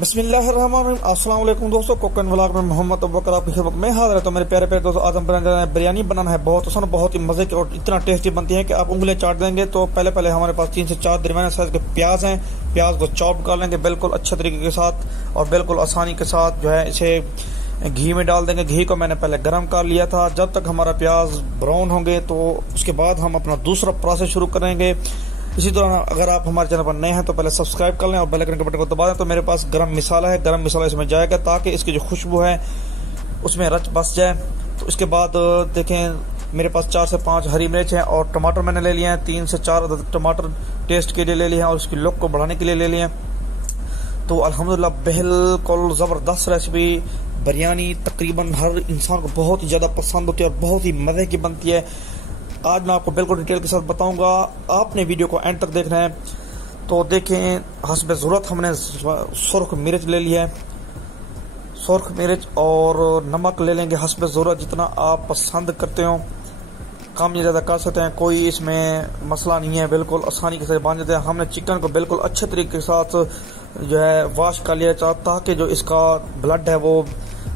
बिस्मिल्लाहिर्रहमानिर्रहीम। अस्सलाम वालेकुम दोस्तों, कोकन व्लॉग में मोहम्मद अबूबकर आपकी खिदमत में हाजिर है। तो मेरे प्यारे प्यारे दोस्तों, आज हम बिरयानी बनाना है। बहुत आसान, बहुत ही मजे की और इतना टेस्टी बनती है कि आप उंगलियां चाट देंगे। तो पहले हमारे पास 3 से 4 दरमियाने साइज के प्याज हैं। प्याज को चॉप कर लेंगे बिल्कुल अच्छे तरीके के साथ और बिल्कुल आसानी के साथ जो है इसे घी में डाल देंगे। घी को मैंने पहले गर्म कर लिया था। जब तक हमारा प्याज ब्राउन होंगे तो उसके बाद हम अपना दूसरा प्रोसेस शुरू करेंगे। इसी तरह अगर आप हमारे चैनल पर नए हैं तो पहले सब्सक्राइब कर लें और बेल आइकन के बटन को दबा दें। तो मेरे पास गरम मसाला है, गरम मसाला इसमें जाएगा ताकि इसकी जो खुशबू है उसमें रच बस जाए। तो इसके बाद देखें मेरे पास 4 से 5 हरी मिर्च हैं और टमाटर मैंने ले लिए हैं। 3 से 4 अदद टमाटर टेस्ट के लिए ले लिए हैं और उसकी लुक को बढ़ाने के लिए ले लिए हैं। तो अल्हम्दुलिल्लाह बिल्कुल ज़बरदस्त रेसिपी बिरयानी तकरीबन हर इंसान को बहुत ही ज़्यादा पसंद होती है और बहुत ही मज़े की बनती है। आज मैं आपको बिल्कुल डिटेल के साथ बताऊंगा, आपने वीडियो को एंड तक देखना है। तो देखें, हस्ब ज़रूरत हमने सुर्ख मिर्च ले लिया है। सुर्ख मिर्च और नमक ले लेंगे हस्ब ज़रूरत, जितना आप पसंद करते हो कम या ज़्यादा कर सकते हैं। कोई इसमें मसला नहीं है, बिल्कुल आसानी के साथ बन जाते हैं। हमने चिकन को बिल्कुल अच्छे तरीके के साथ जो है वॉश कर लिया ताकि जो इसका ब्लड है वो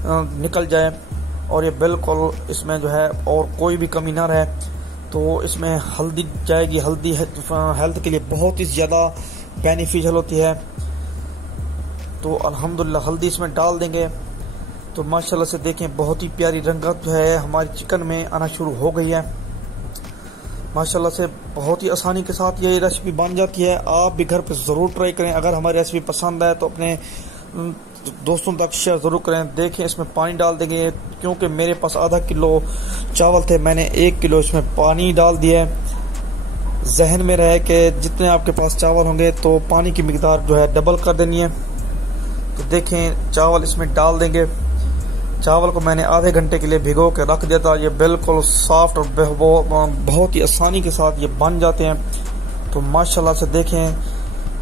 निकल जाए और ये बिल्कुल इसमें जो है और कोई भी कमी ना रहे। तो इसमें हल्दी जाएगी। हल्दी हेल्थ के लिए बहुत ही ज़्यादा बेनिफिशियल होती है। तो अल्हम्दुलिल्लाह हल्दी इसमें डाल देंगे। तो माशाल्लाह से देखें बहुत ही प्यारी रंगत जो है हमारी चिकन में आना शुरू हो गई है। माशाल्लाह से बहुत ही आसानी के साथ ये रेसिपी बन जाती है। आप भी घर पे ज़रूर ट्राई करें। अगर हमारी रेसिपी पसंद आए तो अपने दोस्तों तक शेयर ज़रूर करें। देखें इसमें पानी डाल देंगे, क्योंकि मेरे पास आधा किलो चावल थे, मैंने 1 किलो इसमें पानी डाल दिया है। जहन में रहे कि जितने आपके पास चावल होंगे तो पानी की मिकदार जो है डबल कर देनी है। तो देखें चावल इसमें डाल देंगे। चावल को मैंने आधे घंटे के लिए भिगो के रख दिया था। ये बिल्कुल सॉफ्ट और बहुत ही आसानी के साथ ये बन जाते हैं। तो माशाल्लाह से देखें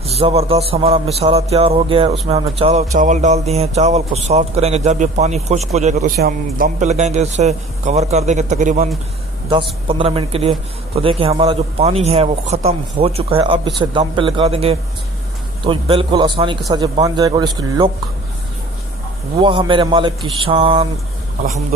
ज़बरदस्त हमारा मसाला तैयार हो गया है। उसमें हमने चावल डाल दिए हैं। चावल को सॉफ्ट करेंगे। जब ये पानी खुश्क हो जाएगा तो इसे हम दम पे लगाएंगे, इसे कवर कर देंगे तकरीबन 10-15 मिनट के लिए। तो देखिए हमारा जो पानी है वो ख़त्म हो चुका है। अब इसे दम पे लगा देंगे तो बिल्कुल आसानी के साथ ये बन जाएगा और इसकी लुक वाह मेरे मालिक की शान अल्हम्दुलिल्लाह।